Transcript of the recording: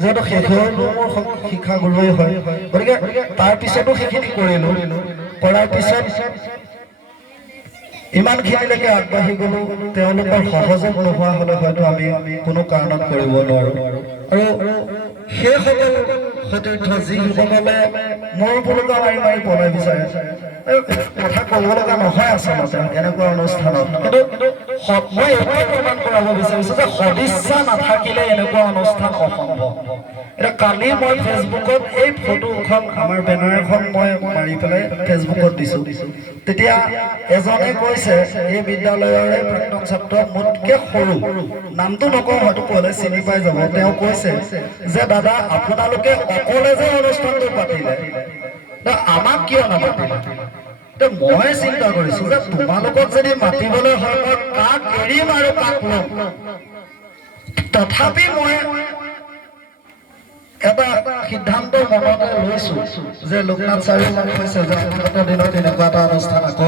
যেহেতু শেষৰটো মোৰ শিক্ষাগুৰুৱে হয়, গতিকে তাৰ পিছতো সেইখিনি কৰিলোঁ। কৰাৰ পিছত ইমানখিনিলৈকে আগবাঢ়ি গ'লোঁ। তেওঁলোকৰ সহযোগ নোহোৱা হ'লে হয়তো আমি কোনো কাৰণত কৰিব নোৱাৰোঁ। আৰু সেইসকল সতীৰ্থ যিসকলে মোৰ ভূমিকা মাৰি মাৰি পলাই বিচাৰে, কথা ক'ব লগা নহয় আচলতে এনেকুৱা অনুষ্ঠানত, কিন্তু মই এইটোৱে প্ৰমাণ কৰাব বিচাৰিছোঁ যে সদিচ্ছা নাথাকিলে এনেকুৱা অনুষ্ঠান অসম্ভৱ। এতিয়া কালি মই ফেচবুকত এই ফটোখন, আমাৰ বেনাৰ এখন মই মাৰি পেলাই ফেচবুকত দিছোঁ। তেতিয়া এজনে কৈছে, এই বিদ্যালয়ৰে প্ৰাক্তন ছাত্ৰ, মোতকৈ সৰু, নামটো নকওঁ, হয়তো ক'লে চিনি পাই যাব। তেওঁ কৈছে যে দাদা, আপোনালোকে অকলে যে অনুষ্ঠানটো পাতিলে, আমাক কিয় নাপাতিলে? মই চিন্তা কৰিছোঁ যে তোমালোকক যদি মাতিবলৈ হয়, মই কাক এৰিম আৰু কাক ল'ম। তথাপি মই এটা সিদ্ধান্ত মনতে লৈছোঁ যে লোকনাথ ছাৰে মোক কৈছে যে আগন্তুক দিনত এনেকুৱা এটা অনুষ্ঠান আকৌ